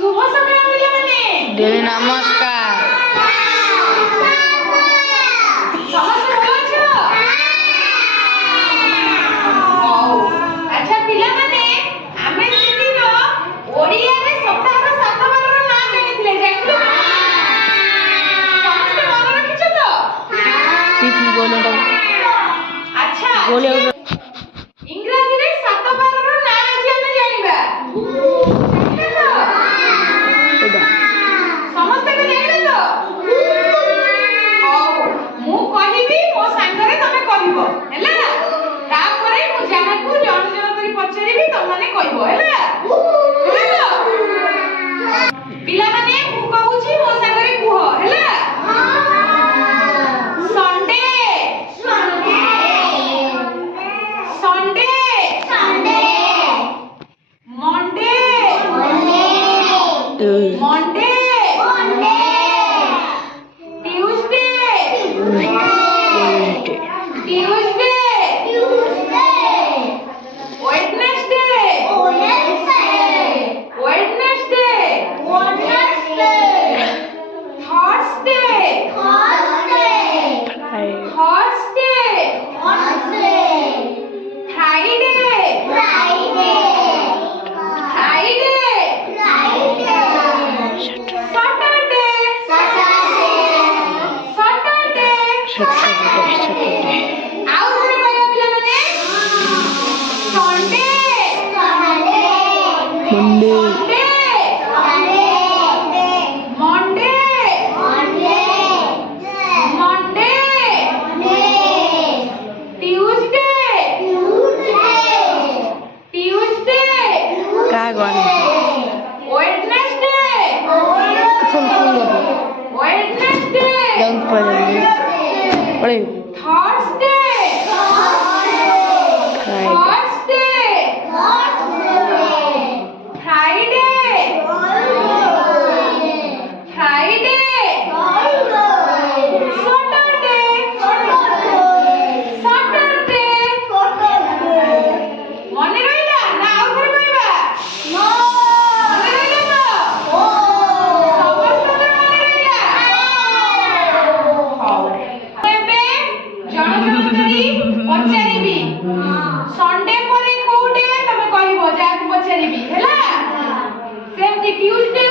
शुभ समय पिलाने देवी नमस्कार समस्त भल अछ अच्छा पिला माने आमे सेदिन ओडिया रे सप्ताह 7 बार रो नाम जानिथिले जानिथिले समस्त मन रखिछ तो टिपी बोले तो अच्छा बोले इंग्रजी रे 7 बार रो नाम आज आमे जानिबा समस्त को जानिले तो हो मु कहिबी मो संगरे तमे कहिबो हैला तापरे मु जाना को जन जन करी पछारिबी त माने कहिबो हैला हैला पिला माने मु कहूची मो संगरे कुहो हैला Sunday Sunday Sunday Sunday Monday Monday Monday Sunday परे कोडे तमे कहिबो जा पछारिबी हैला सेम दी ट्यूसडे